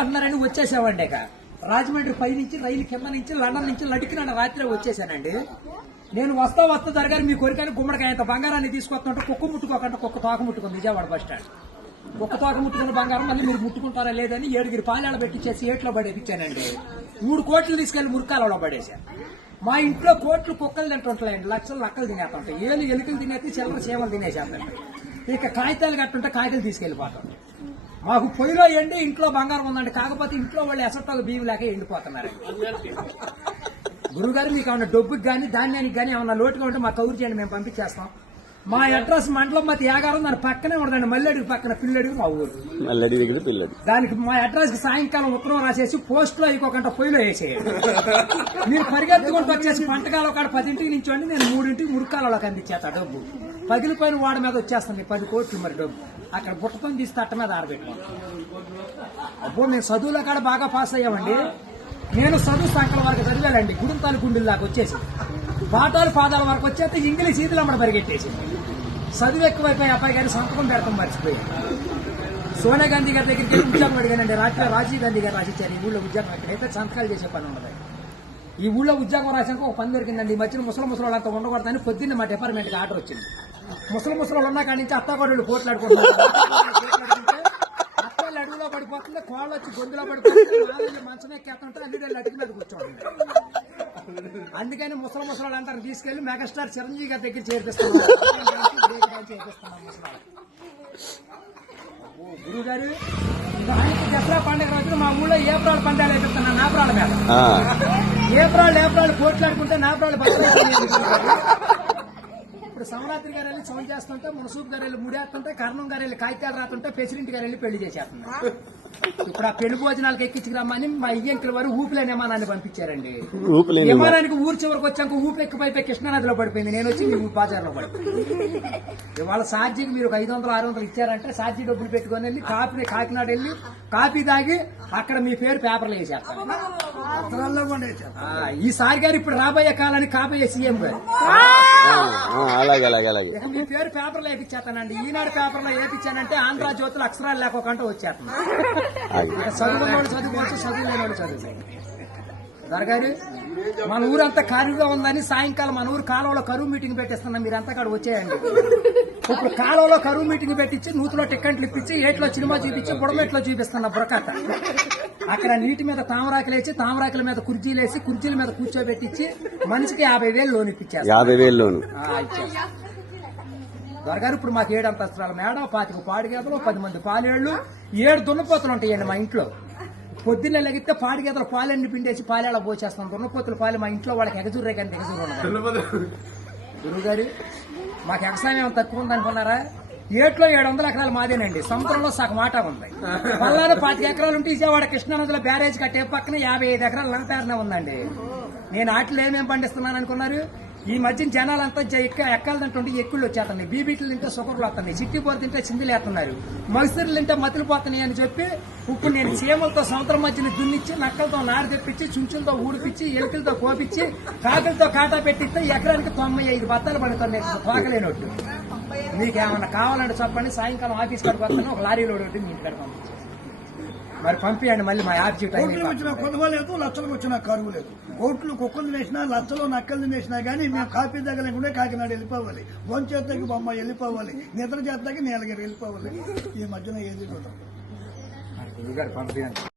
అంటున్నారని వచ్చేసామండి. ఇక రాజమండ్రి పై నుంచి రైలు కింద నుంచి లండన్ నుంచి లడికిన రాత్రి వచ్చేసానండి. నేను వస్తా దొరగారు మీ కోరికని గుమ్మడికాయంత బంగారాన్ని తీసుకొస్తుంటే కుక్క ముట్టుకోకుండా కుక్క తోక ముట్టుకుంది విజయవాడ బస్ స్టాండ్. కుక్క తోక ముట్టుకున్న బంగారం మళ్ళీ మీరు ముట్టుకుంటారా లేదని 7 పాలేళ్ళ పెట్టించేసి ఏట్లో పడేపించానండి. 3 కోట్లు తీసుకెళ్లి మురికాలలో పడేశాను. మా ఇంట్లో కోట్లు కుక్కలు తింటుంటాయండి, లక్షలు లక్కలు తినేస్తుంటాయి. ఎలుకలు తినేసి చిల్లర చీమలు తినేసేస్తాయి. ఇక కాగితాలు కట్టుంటే కాగితాలు తీసుకెళ్లిపోతాం. మాకు పొయ్యిలో ఎండి ఇంట్లో బంగారం ఉందండి, కాకపోతే ఇంట్లో వాళ్ళు ఎసట్టాలు బియ్యం లేక ఎండిపోతున్నారు. గురుగారు మీకు ఏమన్నా డబ్బుకి కానీ ధాన్యానికి కానీ ఏమన్నా లోటుగా ఉంటే మాకు కౌరు చేయండి, మేము పంపించేస్తాం. మా అడ్రస్ మండలం మధ్య యాగారం, దాని పక్కనే ఉండదండి, మల్లెడికి పక్కన పిల్లడికి మా ఊరు. దానికి మా అడ్రస్ కి సాయంకాలం ఉత్తరం రాసేసి పోస్ట్ లో ఇంకొక పొయ్యిలో వేసేయండి. మీరు పరిగెత్తుకుంటూ వచ్చేసి పంటకాల ఒక 10ంటికి నుంచోండి, నేను 3ంటికి మురికాలలోకి అందించేస్తా డబ్బు. పగిలిపోయిన వాడి మీద వచ్చేస్తుంది 10 కోట్లు మరి డబ్బు. అక్కడ బుట్టతో తీసి తట్ట మీద ఆరబెట్టుకోండి. అప్పుడు నేను చదువులో కాడ బాగా పాస్ అయ్యామండి. నేను చదువు సంకల వరకు చదివానండి, గుడుంతాలు గుండెల దాకా వచ్చేసి పాఠాలు పాదాల వరకు వచ్చేస్తే ఇంగ్లీష్ ఈదులు అమ్మడ పరిగెట్టేసి చదువు ఎక్కువైపోయి అబ్బాయి గారి సంతకం పెడతాం మర్చిపోయాను. సోనియా గాంధీ గారి దగ్గరికి వెళ్ళి ఉద్యోగం అడిగానండి. రాత్రి రాజీవ్ గాంధీ గారు రాసిచ్చారు ఈ ఊళ్ళో ఉద్యోగం. ఎక్కడైతే సంతకాలు చేసే పని ఉండదు. ఈ ఊళ్ళో ఉద్యోగం రాసాక ఒక పని దొరికిందండి. ఈ మధ్యన ముసలి అంతా ఉండకూడదని పొద్దున్న మా డిపార్ట్మెంట్కి ఆర్డర్ వచ్చింది. ముసలి ఉన్న కాడి నుంచి అత్తాకోడళ్ళు పోట్లాడుకుంటున్నారు. అత్తలు అడుగులో పడిపోతుంది, కోళ్ళు వచ్చి గొంతులో పడిపోతుంది, మంచం ఎక్కేస్తుంటే అన్ని అడుగు మీద కూర్చోండి. అందుకని ముసలి అంటారు తీసుకెళ్లి మెగాస్టార్ చిరంజీవి గారి దగ్గర చేర్పిస్తున్నాం. గురువు గారు దసరా పండుగ రోజున మా ఊళ్ళో ఏప్రాల్ పందాలు వేపిస్తున్నాను. నాపరాళ్ళ మీద ఏప్రాల్ పోట్లాడుకుంటే నాపరాళ్ళు ఇప్పుడు సమరాత్రి గారు వెళ్ళి సౌండ్ చేస్తుంటే, మునసూపు గారు వెళ్ళి ముడేస్తుంటే, కర్ణం గారు వెళ్ళి కాగితాలు రాస్తుంటే, ప్రెసిడెంట్ గారు వెళ్ళి పెళ్లి చేసేస్తున్నారు. ఇప్పుడు ఆ పెళ్లి భోజనాలకు ఎక్కించుకురమ్మని మా ఇయ్యంకుల వారు ఊపిలేని విమానాన్ని పంపించారండి. విమానానికి ఊరు చివరికి వచ్చాక ఊపి ఎక్కిపోయిపోయి కృష్ణానదిలో పడిపోయింది. నేను వచ్చి మీ బాజార్లో పడిపోయింది. ఇవాళ సార్జీకి మీరు 500-600 ఇచ్చారంటే సార్జీ డబ్బులు పెట్టుకుని వెళ్ళి కాకినాడ వెళ్ళి కాఫీ తాగి అక్కడ మీ పేరు పేపర్లు వేసేస్తారు. ఈసారి గారు ఇప్పుడు రాబోయే కాలానికి కాబోయే సీఎం గారు మీ పేరు పేపర్లో వేపించేస్తానండి. ఈనాడు పేపర్లో వేపించానంటే ఆంధ్ర జ్యోతులు అక్షరాలు లేకోకుండా వచ్చేస్తాను. చదువుకున్నోడు చదువుకోవచ్చు, చదువులేనోడు చదువు. దొరగారు మన ఊరంతా ఖాళీగా ఉందని సాయంకాలం మన ఊరు కాలువలో కరువు మీటింగ్ పెట్టిస్తున్నాం. మీరంతా అక్కడ వచ్చేయండి. ఇప్పుడు కాలువలో కరువు మీటింగ్ పెట్టించి నూతులో టిక్కెట్లు ఇప్పించి ఏట్లో సినిమా చూపించి బుడమెట్లో చూపిస్తున్నా బురకట్ట. అక్కడ నీటి మీద తామరాకులు వేసి తామరాకుల మీద కుర్చీలు వేసి కుర్చీల మీద కూర్చోబెట్టించి మనిషికి 50,000 లోన్ ఇప్పించారు. 50,000 లోన్ దొరగారు ఇప్పుడు మాకు 7 అంతస్తుల మేడ, 25 పాడిగేదలు, 10 మంది పాలేళ్లు, 7 దున్నపోతులు ఉంటాయండి మా ఇంట్లో. పొద్దున్నే లెగితే పాడిగేదలు పాలన్నీ పిండేసి పాలేళ్ళ పోసేస్తాం. దున్నపోతుల పాలు మా ఇంట్లో వాళ్ళకి ఎగజూరే కానీ ఎగజూరు ఉండదు. గురువు గారు మాకు వ్యవసాయం తక్కువ ఉందనుకున్నారా? ఏట్లో 700 ఎకరాలు మాదేనండి. సముద్రంలో సగం ఆట ఉంది. పల్లాలో 25 ఎకరాలు ఉంటే విజయవాడ కృష్ణానదిలో బ్యారేజ్ కట్టే పక్కన 55 ఎకరాలు నా పేరునే ఉందండి. నేను ఆటలు ఏమేమి పండిస్తున్నాను అనుకున్నారు? ఈ మధ్య జనాలంతా ఎక్కాలంటుంటే ఎక్కుళ్ళు వచ్చేస్తున్నాయి, బీబీట్లు తింటే సుకర్లు వస్తున్నాయి, చిట్టిపోరు తింటే చిందులు వేస్తున్నారు, మగసిరులు తింటే మతులు పోతున్నాయి అని చెప్పి ఇప్పుడు నేను చీమలతో సముద్రం మధ్యని దున్నిచ్చి, నక్కలతో నారు తెప్పించి, చుంచులతో ఊడిపించి, ఎలుకలతో కోపించి, కాకులతో కాటా పెట్టిస్తే ఎకరానికి 95 బత్తాలు పడుతున్నాయి తోకలేనట్టు. మీకేమన్నా కావాలంటే చెప్పండి, సాయంకాలం ఆఫీస్ కాడికి వస్తాను, ఒక లారీలో ఒకటి మీ ఇంటికాడ పంపించాను. మరి పంపించండి. మళ్ళీ మా యాప్ వచ్చిన కొనుగోలేదు, లక్షలకు వచ్చిన కరువు లేదు. కోట్లు కుక్కలు వేసినా, లక్షలు నక్కలు వేసినా కానీ మేము కాఫీ దగ్గర కాకినాడ వెళ్ళిపోవాలి, భోంచేతకి బొమ్మ వెళ్ళిపోవాలి, నిద్ర చేతకి నీలగిరి వెళ్ళిపోవాలి. ఈ మధ్యన ఏది చూద్దాం.